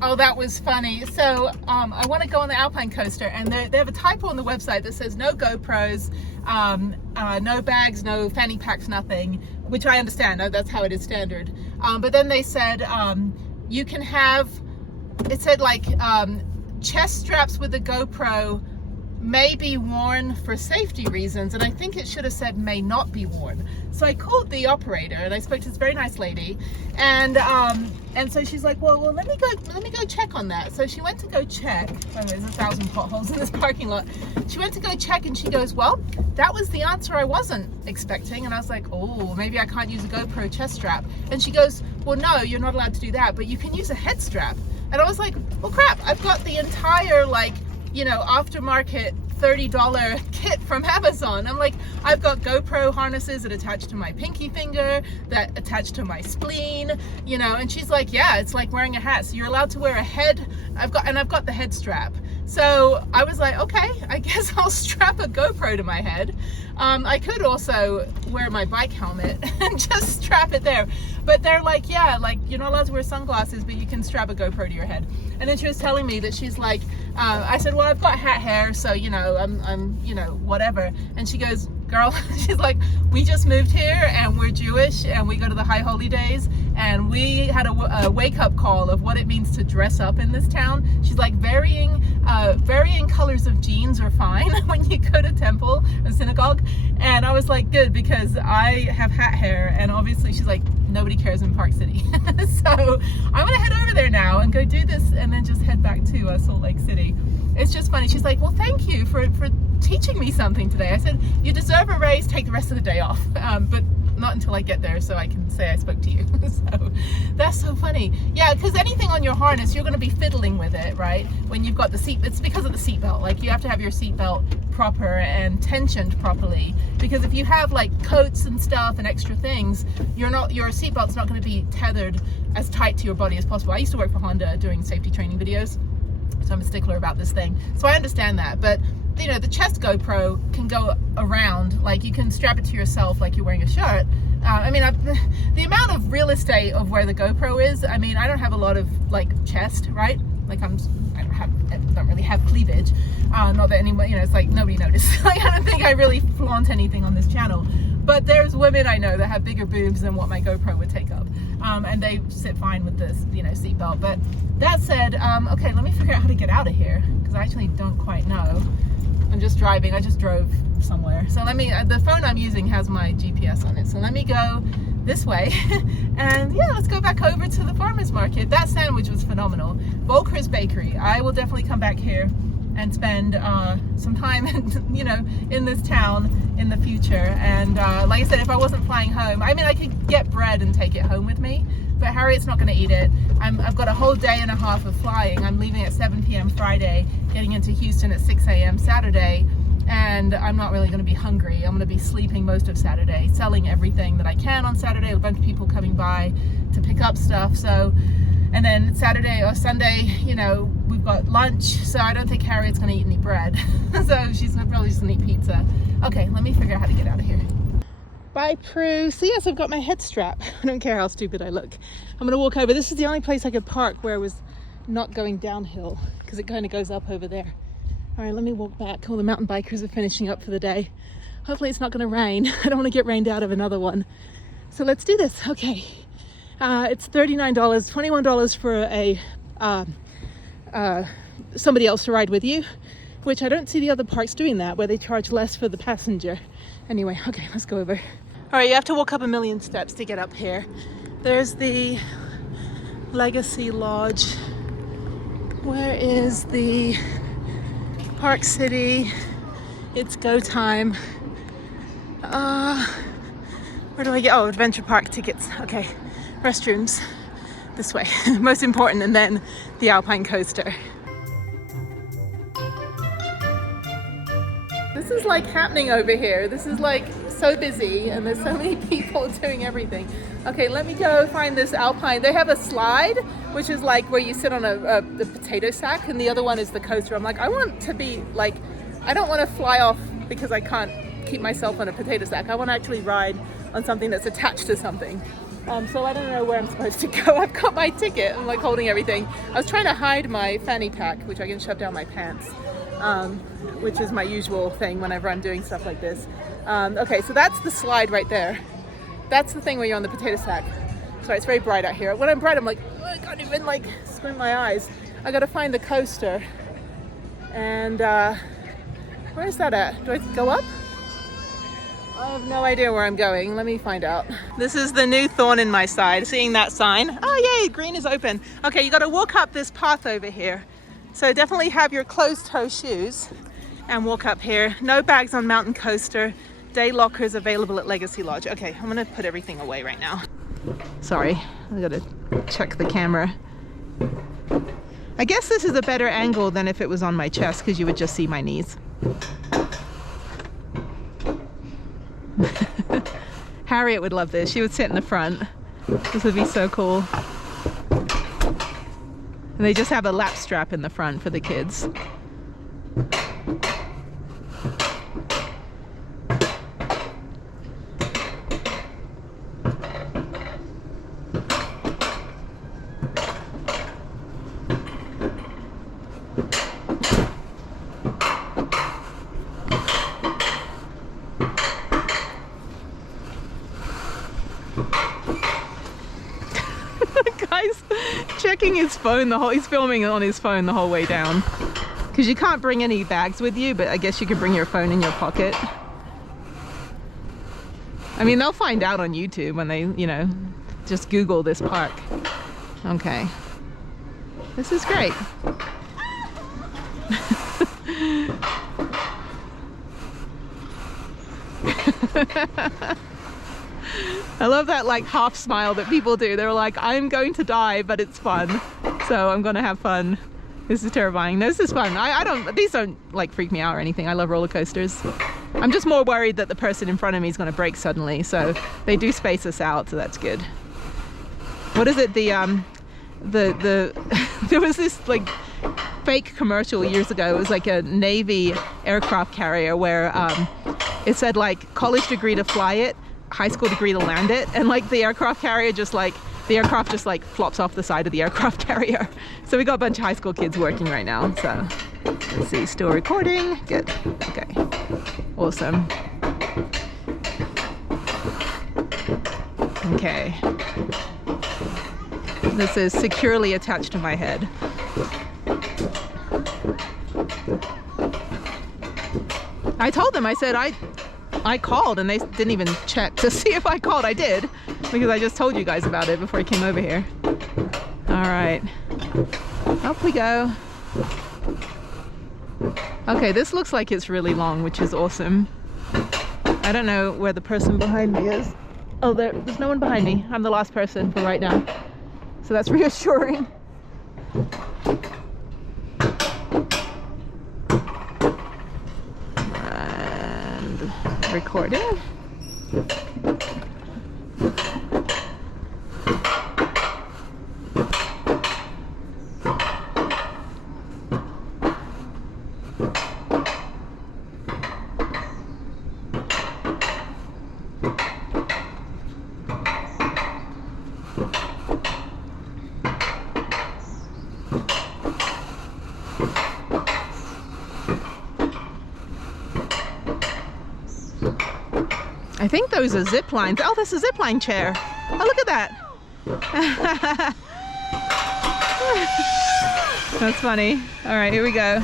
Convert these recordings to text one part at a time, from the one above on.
Oh, that was funny. So I want to go on the Alpine coaster, and they have a typo on the website that says no GoPros, no bags, no fanny packs, nothing, which I understand. That's how it is standard. But then they said you can have, it said like chest straps with the GoPro may be worn for safety reasons, and I think it should have said may not be worn. So I called the operator and I spoke to this very nice lady, and so she's like, well let me go check on that. So she went to go check. By the way, there's 1,000 potholes in this parking lot. She went to go check and she goes, well, that was the answer I wasn't expecting. And I was like, oh, maybe I can't use a GoPro chest strap. And she goes, well, no, you're not allowed to do that, but you can use a head strap. And I was like, well crap, I've got the entire, like, you know, aftermarket $30 kit from Amazon. I'm like, I've got GoPro harnesses that attach to my pinky finger, that attach to my spleen, you know. And she's like, yeah, it's like wearing a hat, so you're allowed to wear a head. I've got the head strap. So I was like, okay, I guess I'll strap a GoPro to my head. I could also wear my bike helmet and just strap it there. But they're like, yeah, like you're not allowed to wear sunglasses, but you can strap a GoPro to your head. And then she was telling me that she's like, I said, well, I've got hat hair, so, you know, I'm, you know, whatever. And she goes, girl, she's like, we just moved here and we're Jewish and we go to the High Holy Days, and we had a wake-up call of what it means to dress up in this town. She's like, varying colors of jeans are fine when you go to temple or synagogue. And I was like, good, because I have hat hair, and obviously she's like, nobody cares in Park City. So I'm gonna head over there now and go do this, and then just head back to Salt Lake City. It's just funny. She's like, well, thank you for teaching me something today. I said, you deserve a raise, take the rest of the day off, but not until I get there so I can say I spoke to you. So that's so funny. Yeah, because anything on your harness, you're going to be fiddling with it, right? When you've got the seat, it's because of the seat belt. Like, you have to have your seat belt proper and tensioned properly, because if you have like coats and stuff and extra things, your seat belt's not going to be tethered as tight to your body as possible. I used to work for Honda doing safety training videos, so I'm a stickler about this thing. So I understand that. But you know, the chest GoPro can go around, like you can strap it to yourself like you're wearing a shirt. I mean, the amount of real estate of where the GoPro is, I mean, I don't have a lot of like chest, right? Like I don't really have cleavage. Not that anyone, you know, it's like nobody noticed. Like, I don't think I really flaunt anything on this channel. But there's women I know that have bigger boobs than what my GoPro would take up. And they sit fine with this, you know, seatbelt. But that said, okay, let me figure out how to get out of here, because I actually don't quite know. I'm just driving. I just drove somewhere. So let me, the phone I'm using has my GPS on it. So let me go this way. And yeah, let's go back over to the farmer's market. That sandwich was phenomenal. Volker's Bakery. I will definitely come back here and spend some time, you know, in this town in the future. And like I said, if I wasn't flying home, I mean, I could get bread and take it home with me, but Harriet's not going to eat it. I've got a whole day and a half of flying. I'm leaving at 7 p.m. Friday, getting into Houston at 6 a.m. Saturday, and I'm not really going to be hungry. I'm going to be sleeping most of Saturday, selling everything that I can on Saturday. A bunch of people coming by to pick up stuff. So, and then Saturday or Sunday, you know, we've got lunch. So I don't think Harriet's going to eat any bread. So she's probably just going to eat pizza. Okay, let me figure out how to get out of here. Bye, Prue. So yes, I've got my head strap. I don't care how stupid I look. I'm going to walk over. This is the only place I could park where I was not going downhill, because it kind of goes up over there. All right, let me walk back. All the mountain bikers are finishing up for the day. Hopefully it's not going to rain. I don't want to get rained out of another one. So let's do this. Okay. It's $39, $21 for somebody else to ride with you, which I don't see the other parks doing that, where they charge less for the passenger. Anyway, okay, let's go over. All right, you have to walk up 1,000,000 steps to get up here. There's the Legacy Lodge. Where is the Park City? It's go time. Where do I get? Oh, Adventure Park tickets. Okay, restrooms this way. Most important, and then the Alpine coaster. This is like happening over here. This is like so busy, and there's so many people doing everything. Okay, let me go find this Alpine. They have a slide, which is like where you sit on a potato sack, and the other one is the coaster. I'm like, I want to be like, I don't want to fly off because I can't keep myself on a potato sack. I want to actually ride on something that's attached to something. So I don't know where I'm supposed to go. I've got my ticket. I'm like holding everything. I was trying to hide my fanny pack, which I can shove down my pants, which is my usual thing whenever I'm doing stuff like this. Okay, so that's the slide right there. That's the thing where you're on the potato sack. Sorry, it's very bright out here. When I'm bright, I'm like, oh, I can't even like squint my eyes. I gotta find the coaster. And where is that at? Do I go up? I have no idea where I'm going. Let me find out. This is the new thorn in my side. Seeing that sign? Oh yay, green is open. Okay, you gotta walk up this path over here. So definitely have your closed toe shoes and walk up here. No bags on Mountain Coaster. Day lockers available at Legacy Lodge. Okay, I'm gonna put everything away right now. Sorry, I gotta check the camera. I guess this is a better angle than if it was on my chest because you would just see my knees. Harriet would love this. She would sit in the front. This would be so cool. And they just have a lap strap in the front for the kids. Guy's checking his phone he's filming on his phone the whole way down. Because you can't bring any bags with you, but I guess you could bring your phone in your pocket. I mean, they'll find out on YouTube when they, you know, just Google this park. Okay. This is great. I love that like half smile that people do. They're like, I'm going to die, but it's fun. So I'm gonna have fun. This is terrifying. No, this is fun. These don't like freak me out or anything. I love roller coasters. I'm just more worried that the person in front of me is gonna break suddenly. So they do space us out, so that's good. What is it? There was this like fake commercial years ago. It was like a Navy aircraft carrier where it said like college degree to fly it, high school degree to land it, and like the aircraft carrier just like flops off the side of the aircraft carrier. So we got a bunch of high school kids working right now. So let's see, still recording. Good. Okay. Awesome. Okay. This is securely attached to my head. I told them, I said I called, and they didn't even check to see if I called. I did, because I just told you guys about it before I came over here. All right, up we go. Okay, this looks like it's really long, which is awesome. I don't know where the person behind me is. Oh, there's no one behind me. I'm the last person for right now. So that's reassuring. And recording. I think those are zip lines. Oh, there's a zip line chair. Oh, look at that. That's funny. All right, here we go.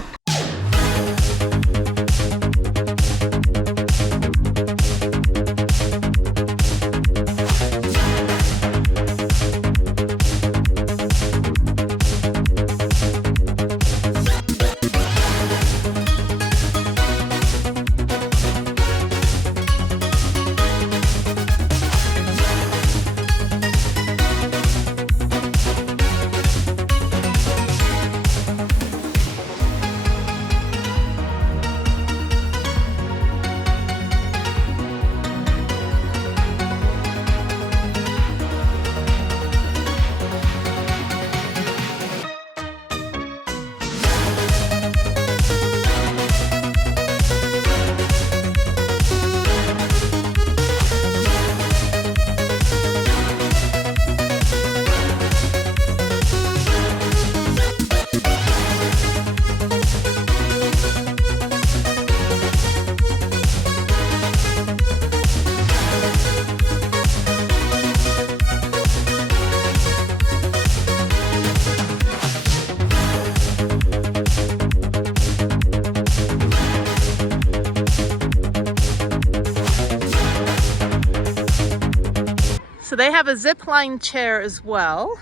So they have a zip line chair as well.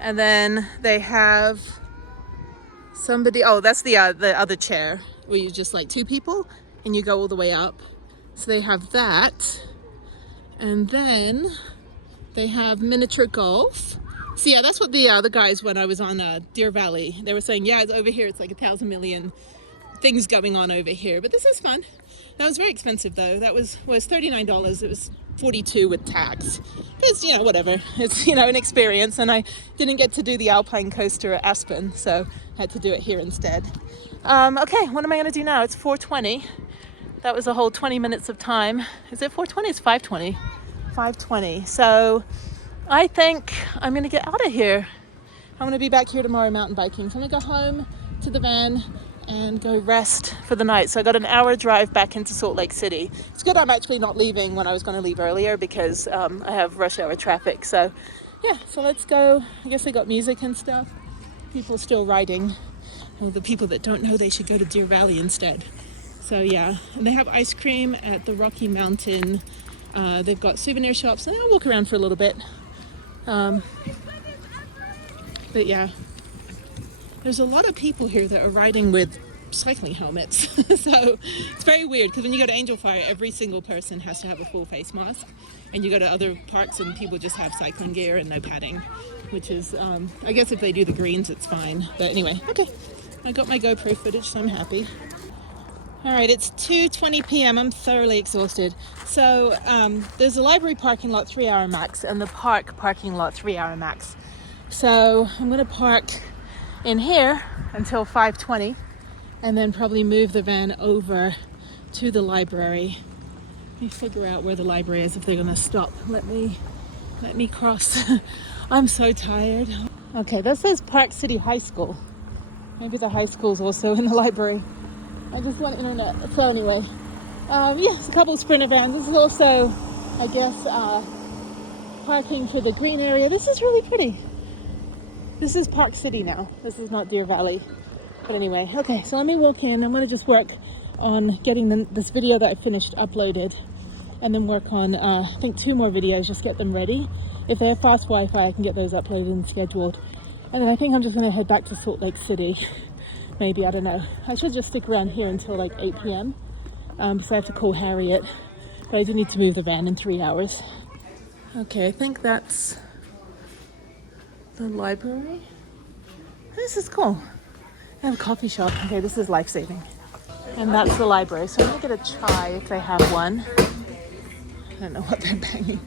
And then they have somebody, oh, that's the other chair where you just like two people and you go all the way up. So they have that. And then they have miniature golf. So yeah, that's what the guys, when I was on Deer Valley, they were saying, yeah, it's over here. It's like 1,000 million things going on over here. But this is fun. That was very expensive though. That was $39. It was $42 with tax. It's, you know, whatever. It's, you know, an experience. And I didn't get to do the Alpine coaster at Aspen, so I had to do it here instead. Okay, what am I going to do now? It's 4:20. That was a whole 20 minutes of time. Is it 4:20? It's 5:20. 5:20. So I think I'm going to get out of here. I'm going to be back here tomorrow mountain biking. So I'm going to go home to the van and go rest for the night. So I got an hour drive back into Salt Lake City. It's good I'm actually not leaving when I was going to leave earlier because I have rush hour traffic. So yeah, so let's go. I guess they got music and stuff. People are still riding. Well, the people that don't know, they should go to Deer Valley instead. So yeah, and they have ice cream at the Rocky Mountain. They've got souvenir shops, and I'll walk around for a little bit. But yeah, there's a lot of people here that are riding with cycling helmets. So it's very weird because when you go to Angel Fire, every single person has to have a full face mask. And you go to other parks and people just have cycling gear and no padding, which is, I guess if they do the greens, it's fine. But anyway, okay. I got my GoPro footage, so I'm happy. All right, it's 2:20 p.m. I'm thoroughly exhausted. So there's a library parking lot 3-hour max and the park parking lot 3-hour max. So I'm gonna park in here until 5:20 and then probably move the van over to the library. Let me figure out where the library is if they're gonna stop. Let me cross. I'm so tired. Okay, this says Park City High School. Maybe the high school's also in the library. I just want internet. So anyway, yeah, it's a couple of Sprinter vans. This is also, I guess, parking for the green area. This is really pretty. This is Park City now. This is not Deer Valley. But anyway, okay, so let me walk in. I'm going to just work on getting this video that I finished uploaded and then work on, I think 2 more videos, just get them ready. If they have fast Wi-Fi, I can get those uploaded and scheduled. And then I think I'm just going to head back to Salt Lake City. Maybe, I don't know. I should just stick around here until like 8 p.m. Because I have to call Harriet. But I do need to move the van in 3 hours. Okay, I think that's the library. This is cool. I have a coffee shop. Okay, this is life-saving. And that's the library. So I'm going to get a chai if they have one. I don't know what they're banging.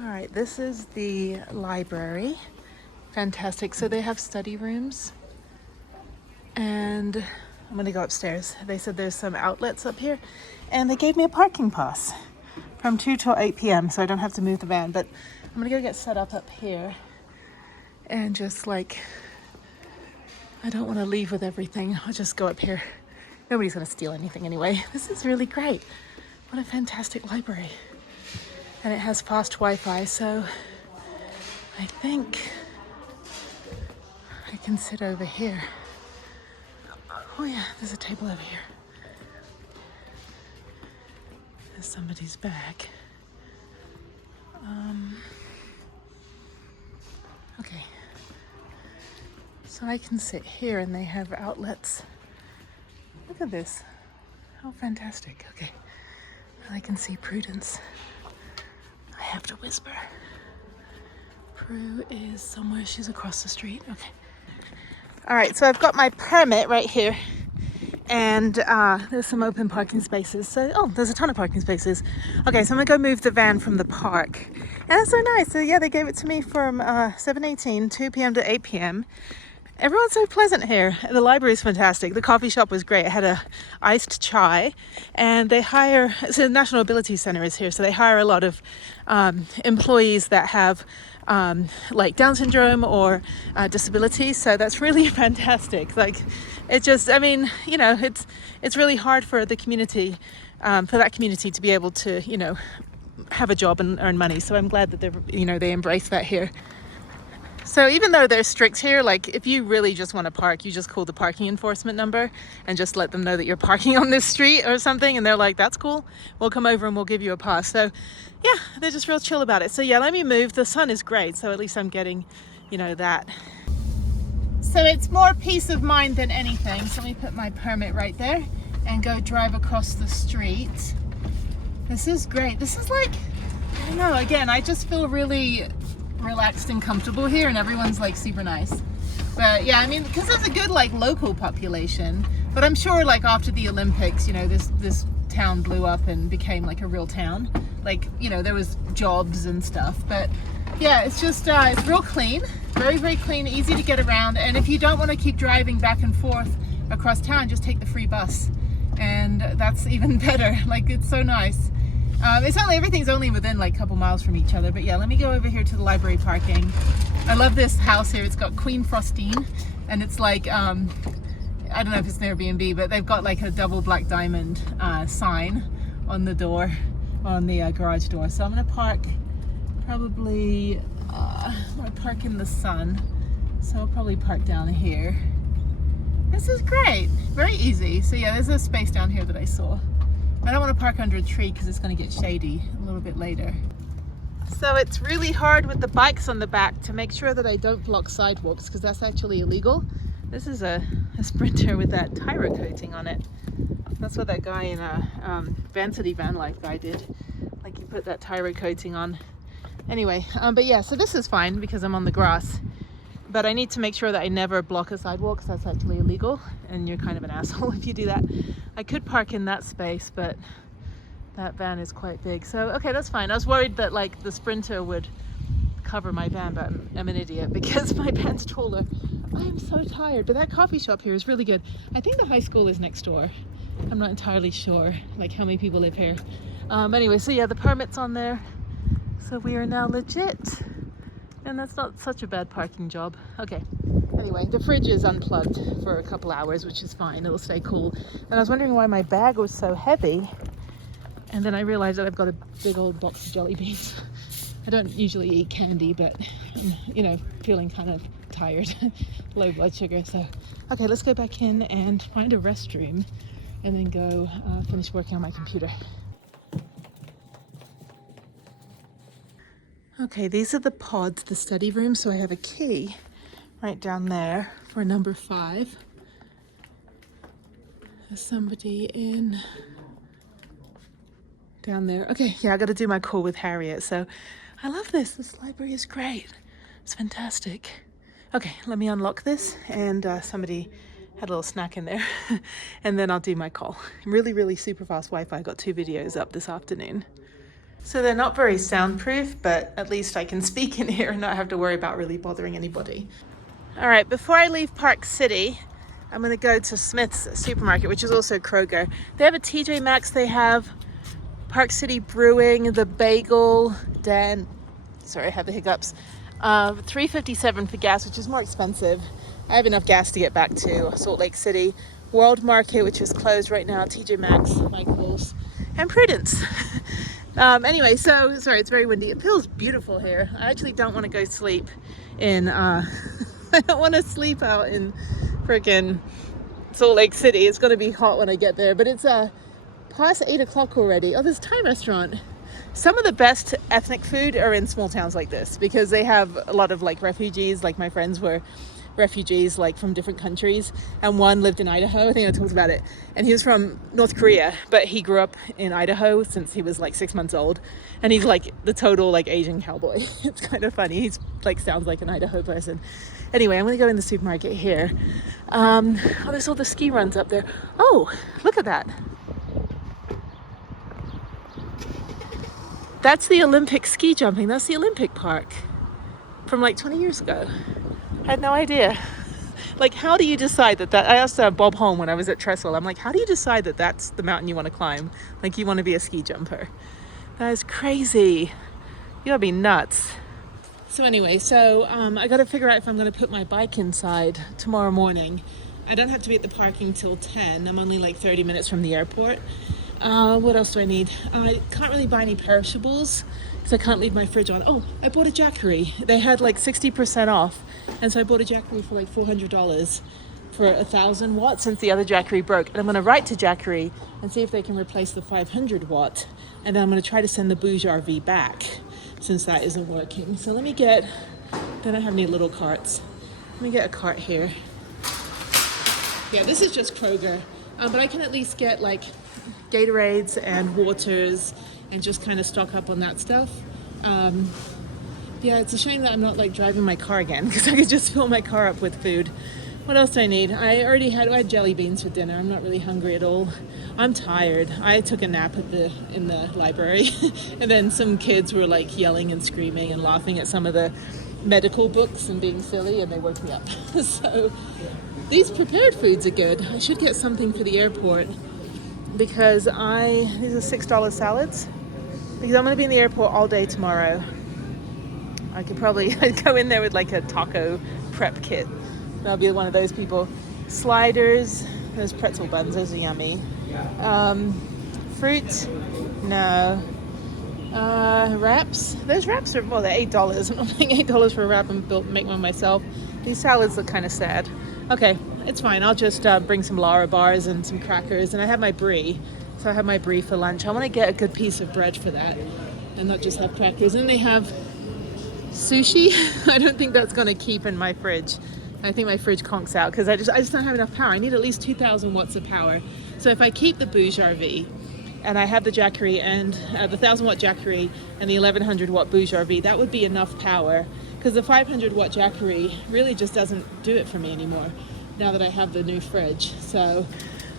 All right, this is the library. Fantastic. So they have study rooms. And I'm going to go upstairs. They said there's some outlets up here. And they gave me a parking pass from 2 till 8 p.m. So I don't have to move the van. But I'm going to go get set up here. And just like, I don't want to leave with everything. I'll just go up here. Nobody's going to steal anything anyway. This is really great. What a fantastic library. And it has fast Wi-Fi, so I think I can sit over here. Oh yeah, there's a table over here. There's somebody's bag. Okay. So I can sit here and they have outlets. Look at this. How fantastic. Okay. I can see Prudence. I have to whisper. Prue is somewhere. She's across the street. Okay. All right, so I've got my permit right here. And there's some open parking spaces. So, oh, there's a ton of parking spaces. Okay, so I'm gonna go move the van from the park. And that's so nice. So yeah, they gave it to me from 7:18, 2 p.m. to 8 p.m. Everyone's so pleasant here. The library is fantastic. The coffee shop was great. I had a iced chai, and they hire, so the National Ability Center is here, so they hire a lot of employees that have like Down syndrome or disabilities. So that's really fantastic. Like, it just, I mean, you know, it's really hard for the community, for that community to be able to, you know, have a job and earn money. So I'm glad that they embrace that here. So even though they're strict here, like if you really just want to park, you just call the parking enforcement number and just let them know that you're parking on this street or something. And they're like, that's cool. We'll come over and we'll give you a pass. So yeah, they're just real chill about it. So yeah, let me move. The sun is great. So at least I'm getting, you know, that. So it's more peace of mind than anything. So let me put my permit right there and go drive across the street. This is great. This is like, I don't know, again, I just feel really relaxed and comfortable here, and everyone's like super nice. But yeah, I mean, because there's a good like local population, but I'm sure like after the Olympics, you know, this town blew up and became like a real town. Like, you know, there was jobs and stuff, but yeah, it's just it's real clean, very, very clean, easy to get around. And if you don't want to keep driving back and forth across town, just take the free bus, and that's even better. Like, it's so nice. Everything's only within like a couple miles from each other. But yeah, let me go over here to the library parking. I love this house here. It's got Queen Frostine, and it's like I don't know if it's an Airbnb, but they've got like a double black diamond sign on the door, on the garage door. So I'm gonna park probably I'm gonna park in the sun, so I'll probably park down here. This is great, very easy. So yeah, there's a space down here that I saw. I don't want to park under a tree because it's going to get shady a little bit later. So it's really hard with the bikes on the back to make sure that I don't block sidewalks, because that's actually illegal. This is a Sprinter with that tire coating on it. That's what that guy in Vanlife guy did. Like, he put that tire coating on. Anyway, but yeah, so this is fine because I'm on the grass. But I need to make sure that I never block a sidewalk, because that's actually illegal, and you're kind of an asshole if you do that. I could park in that space, but that van is quite big. So, okay, that's fine. I was worried that like the Sprinter would cover my van, but I'm an idiot because my van's taller. I am so tired, but that coffee shop here is really good. I think the high school is next door. I'm not entirely sure like how many people live here. Anyway, so yeah, the permit's on there. So we are now legit. And that's not such a bad parking job. Okay, anyway, the fridge is unplugged for a couple hours, which is fine, it'll stay cool. And I was wondering why my bag was so heavy, and then I realized that I've got a big old box of jelly beans. I don't usually eat candy, but I'm, you know, feeling kind of tired, low blood sugar. So, okay, let's go back in and find a restroom and then go finish working on my computer. Okay, these are the pods, the study room. So I have a key right down there for number 5. There's somebody in down there. Okay, yeah, I got to do my call with Harriet. So I love this. This library is great. It's fantastic. Okay, let me unlock this, and somebody had a little snack in there. And then I'll do my call. Really, really super fast Wi-Fi. I got 2 videos up this afternoon. So they're not very soundproof, but at least I can speak in here and not have to worry about really bothering anybody. All right, before I leave Park City, I'm gonna go to Smith's supermarket, which is also Kroger. They have a TJ Maxx, they have Park City Brewing, the Bagel Den, sorry, I have the hiccups, $3.57 for gas, which is more expensive. I have enough gas to get back to Salt Lake City. World Market, which is closed right now, TJ Maxx, Michael's, and Prudence. Anyway, so sorry, it's very windy. It feels beautiful here. I actually don't want to go sleep in I don't want to sleep out in freaking Salt Lake City. It's going to be hot when I get there, but it's past 8 o'clock already. Oh, there's a Thai restaurant. Some of the best ethnic food are in small towns like this, because they have a lot of like refugees. Like, my friends were refugees like from different countries, and one lived in Idaho. I think I talked about it, and he was from North Korea, but he grew up in Idaho since he was like 6 months old, and he's like the total like Asian cowboy. It's kind of funny. He's like sounds like an Idaho person. Anyway, I'm gonna go in the supermarket here. Oh, there's all the ski runs up there. Oh, look at that. That's the Olympic ski jumping. That's the Olympic park from like 20 years ago. I had no idea. Like, how do you decide that I asked Bob Holm when I was at Trestle, I'm like, how do you decide that that's the mountain you want to climb? Like, you want to be a ski jumper. That is crazy. You gotta be nuts. So anyway, so I gotta figure out if I'm gonna put my bike inside tomorrow morning. I don't have to be at the parking till 10. I'm only like 30 minutes from the airport. What else do I need? I can't really buy any perishables because I can't leave my fridge on. Oh, I bought a Jackery. They had like 60% off, and so I bought a Jackery for like $400 for 1,000 watts since the other Jackery broke. And I'm going to write to Jackery and see if they can replace the 500 watt, and then I'm going to try to send the Bouge RV back since that isn't working. So let me get. They don't have any little carts. Let me get a cart here. Yeah, this is just Kroger, but I can at least get like Gatorades and waters and just kind of stock up on that stuff. Yeah, it's a shame that I'm not like driving my car again because I could just fill my car up with food. What else do I need? I had jelly beans for dinner. I'm not really hungry at all. I'm tired. I took a nap in the library and then some kids were like yelling and screaming and laughing at some of the medical books and being silly, and they woke me up. So these prepared foods are good. I should get something for the airport because these are $6 salads because I'm going to be in the airport all day tomorrow. I could probably go in there with like a taco prep kit. I'll be one of those people. Sliders, those pretzel buns, those are yummy. Fruit, no. Wraps, those wraps are, well, they're $8. I'm not paying $8 for a wrap and make one myself. These salads look kind of sad. Okay, it's fine. I'll just bring some Lara bars and some crackers, and I have my brie. So I have my brie for lunch. I want to get a good piece of bread for that and not just have crackers. And they have sushi. I don't think that's going to keep in my fridge. I think my fridge conks out because I just don't have enough power. I need at least 2,000 watts of power. So if I keep the Bouge RV and I have the Jackery and the 1,000 watt Jackery and the 1,100 watt Bouge RV, that would be enough power because the 500 watt Jackery really just doesn't do it for me anymore now that I have the new fridge. So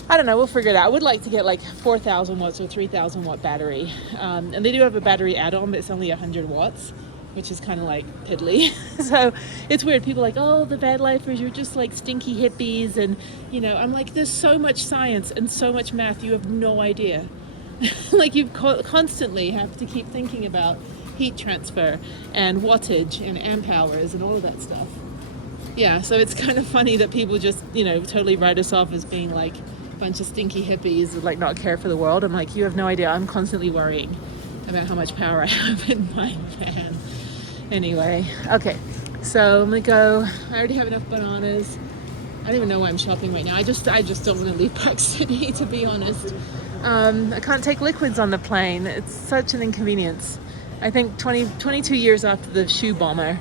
I don't know, we'll figure it out. I would like to get like 4,000 watts or 3,000 watt battery. And they do have a battery add-on, but it's only 100 watts. Which is kind of like piddly. So it's weird. People are like, oh, the Vanlifers, you're just like stinky hippies. And, you know, I'm like, there's so much science and so much math. You have no idea. Like you constantly have to keep thinking about heat transfer and wattage and amp hours and all of that stuff. Yeah, so it's kind of funny that people just, you know, totally write us off as being like a bunch of stinky hippies who like not care for the world. I'm like, you have no idea. I'm constantly worrying about how much power I have in my van. Anyway, okay, so I'm gonna go. I already have enough bananas. I don't even know why I'm shopping right now. I just don't want to leave Park City, to be honest. I can't take liquids on the plane. It's such an inconvenience. I think 22 years after the shoe bomber,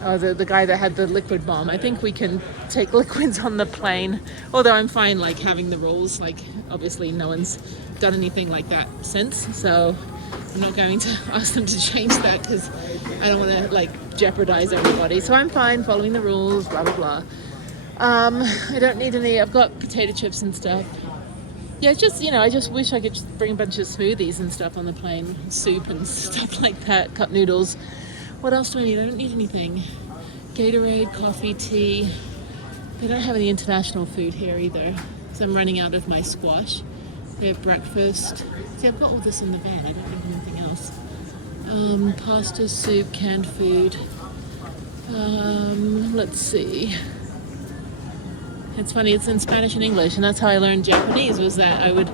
the guy that had the liquid bomb, I think we can take liquids on the plane. Although I'm fine like having the rules. Like obviously no one's done anything like that since, so I'm not going to ask them to change that because I don't want to like jeopardize everybody. So I'm fine following the rules, blah blah blah. I don't need any. I've got potato chips and stuff. Yeah, it's just, you know, I just wish I could just bring a bunch of smoothies and stuff on the plane, soup and stuff like that, cup noodles. What else do I need? I don't need anything. Gatorade, coffee, tea. They don't have any international food here either, so I'm running out of my squash. We have breakfast. See, I've got all this in the van. I don't have anything else. Pasta, soup, canned food. Let's see. It's funny, it's in Spanish and English, and that's how I learned Japanese, was that I would,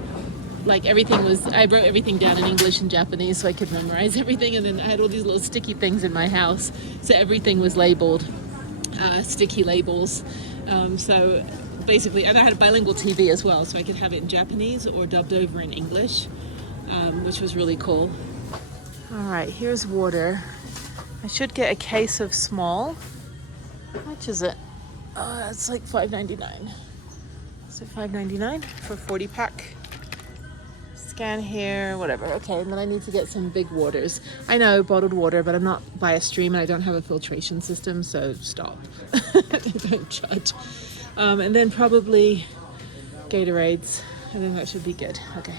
like, I wrote everything down in English and Japanese so I could memorize everything, and then I had all these little sticky things in my house, so everything was labeled, sticky labels. So basically, and I had a bilingual TV as well, so I could have it in Japanese or dubbed over in English, which was really cool. All right, here's water. I should get a case of small. How much is it? It's like $5.99. So $5.99 for 40 pack. Scan here, whatever. Okay, and then I need to get some big waters. I know, bottled water, but I'm not by a stream and I don't have a filtration system, so stop. Don't judge. And then probably Gatorades, and then that should be good. Okay.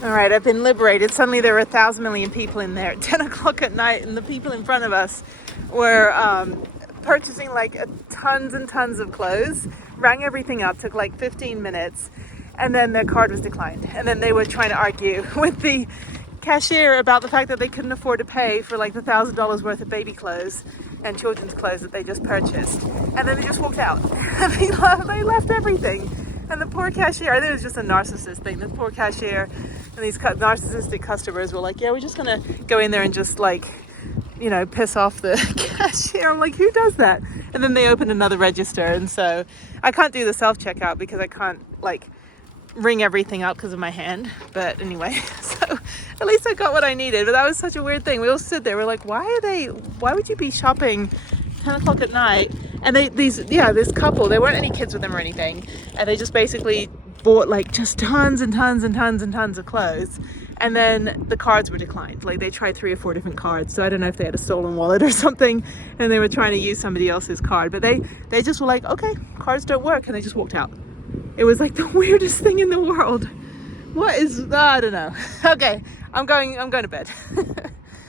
All right, I've been liberated. Suddenly there were 1,000 million people in there at 10 o'clock at night, and the people in front of us were purchasing like tons and tons of clothes, rang everything up, took like 15 minutes, and then their card was declined. And then they were trying to argue with the cashier about the fact that they couldn't afford to pay for like the $1,000 worth of baby clothes and children's clothes that they just purchased. And then they just walked out. They left everything. And the poor cashier, I think it was just a narcissist thing. The poor cashier and these narcissistic customers were like, yeah, we're just gonna go in there and just like, you know, piss off the cashier. I'm like, who does that? And then they opened another register, and so I can't do the self-checkout because I can't like ring everything up because of my hand. But anyway, so at least I got what I needed. But that was such a weird thing. We all stood there, we're like, why would you be shopping 10 o'clock at night? And this couple, there weren't any kids with them or anything, and they just basically bought like just tons and tons and tons and tons of clothes, and then the cards were declined. Like they tried 3 or 4 different cards, so I don't know if they had a stolen wallet or something and they were trying to use somebody else's card, but they just were like, okay, cards don't work, and they just walked out. It was like the weirdest thing in the world. What is that? I don't know. Okay, I'm going to bed.